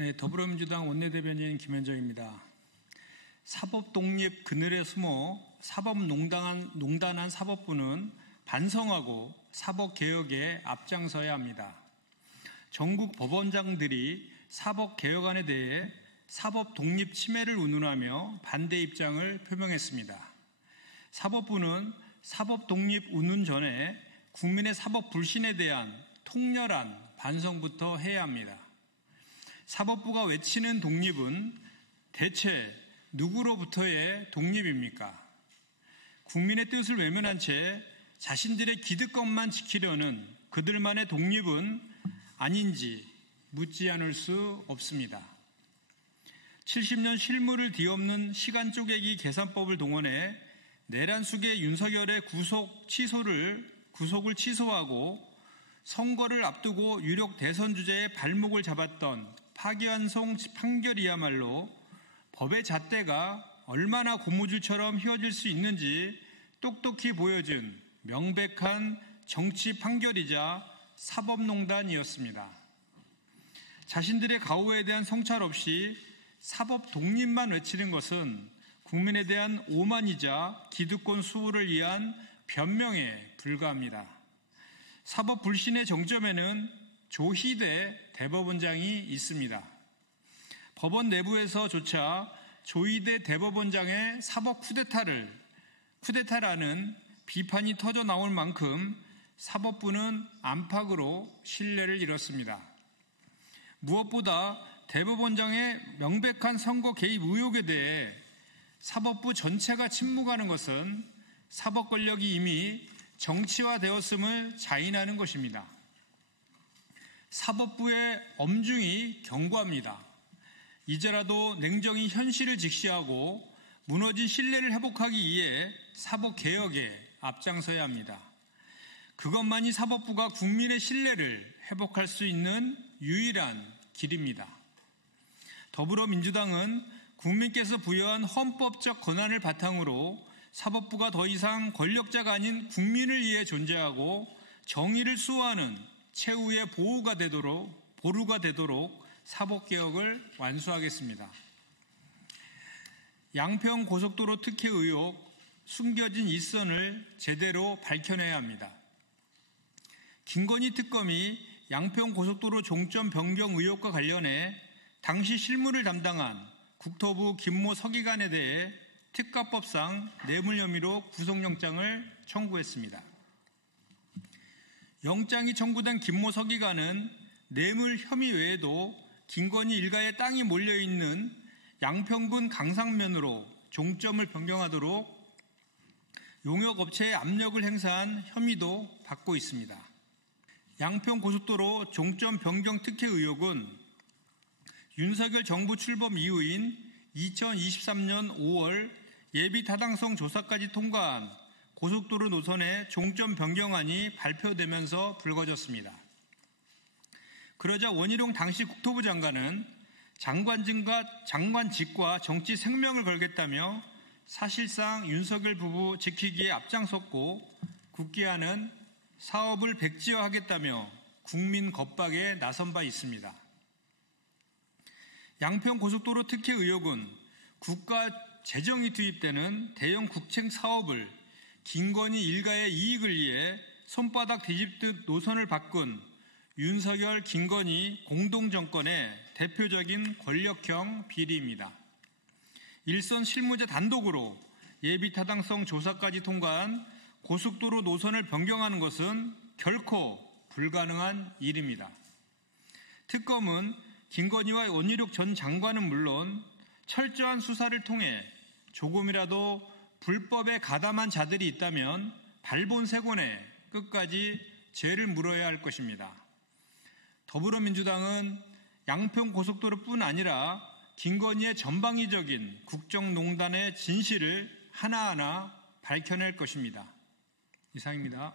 네, 더불어민주당 원내대변인 김현정입니다. 사법 독립 그늘에 숨어 사법농단한 사법부는 반성하고 사법개혁에 앞장서야 합니다. 전국 법원장들이 사법개혁안에 대해 사법 독립 침해를 운운하며 반대 입장을 표명했습니다. 사법부는 사법 독립 운운 전에 국민의 사법 불신에 대한 통렬한 반성부터 해야 합니다. 사법부가 외치는 독립은 대체 누구로부터의 독립입니까? 국민의 뜻을 외면한 채 자신들의 기득권만 지키려는 그들만의 독립은 아닌지 묻지 않을 수 없습니다. 70년 실무를 뒤엎는 시간 쪼개기 계산법을 동원해 내란 속의 윤석열의 구속을 취소하고 선거를 앞두고 유력 대선 주자의 발목을 잡았던 파기환송 판결이야말로 법의 잣대가 얼마나 고무줄처럼 휘어질 수 있는지 똑똑히 보여준 명백한 정치 판결이자 사법농단이었습니다. 자신들의 가오에 대한 성찰 없이 사법 독립만 외치는 것은 국민에 대한 오만이자 기득권 수호를 위한 변명에 불과합니다. 사법 불신의 정점에는 조희대 대법원장이 있습니다. 법원 내부에서조차 조희대 대법원장의 사법 쿠데타라는 비판이 터져 나올 만큼 사법부는 안팎으로 신뢰를 잃었습니다. 무엇보다 대법원장의 명백한 선거 개입 의혹에 대해 사법부 전체가 침묵하는 것은 사법 권력이 이미 정치화되었음을 자인하는 것입니다. 사법부의 엄중히 경고합니다. 이제라도 냉정히 현실을 직시하고 무너진 신뢰를 회복하기 위해 사법개혁에 앞장서야 합니다. 그것만이 사법부가 국민의 신뢰를 회복할 수 있는 유일한 길입니다. 더불어민주당은 국민께서 부여한 헌법적 권한을 바탕으로 사법부가 더 이상 권력자가 아닌 국민을 위해 존재하고 정의를 수호하는 최후의 보루가 되도록 사법개혁을 완수하겠습니다. 양평고속도로 특혜 의혹, 숨겨진 일선을 제대로 밝혀내야 합니다. 김건희 특검이 양평고속도로 종점 변경 의혹과 관련해 당시 실무를 담당한 국토부 김모 서기관에 대해 특가법상 뇌물 혐의로 구속영장을 청구했습니다. 영장이 청구된 김모 서기관은 뇌물 혐의 외에도 김건희 일가의 땅이 몰려있는 양평군 강상면으로 종점을 변경하도록 용역업체에 압력을 행사한 혐의도 받고 있습니다. 양평고속도로 종점 변경 특혜 의혹은 윤석열 정부 출범 이후인 2023년 5월 예비타당성 조사까지 통과한 고속도로 노선의 종점 변경안이 발표되면서 불거졌습니다. 그러자 원희룡 당시 국토부 장관은 장관직과 정치 생명을 걸겠다며 사실상 윤석열 부부 지키기에 앞장섰고 국기와는 사업을 백지화하겠다며 국민 겁박에 나선 바 있습니다. 양평고속도로 특혜 의혹은 국가 재정이 투입되는 대형 국책 사업을 김건희 일가의 이익을 위해 손바닥 뒤집듯 노선을 바꾼 윤석열, 김건희 공동정권의 대표적인 권력형 비리입니다. 일선 실무자 단독으로 예비타당성 조사까지 통과한 고속도로 노선을 변경하는 것은 결코 불가능한 일입니다. 특검은 김건희와 원희룡 전 장관은 물론 철저한 수사를 통해 조금이라도 불법에 가담한 자들이 있다면 발본색원에 끝까지 죄를 물어야 할 것입니다. 더불어민주당은 양평고속도로뿐 아니라 김건희의 전방위적인 국정농단의 진실을 하나하나 밝혀낼 것입니다. 이상입니다.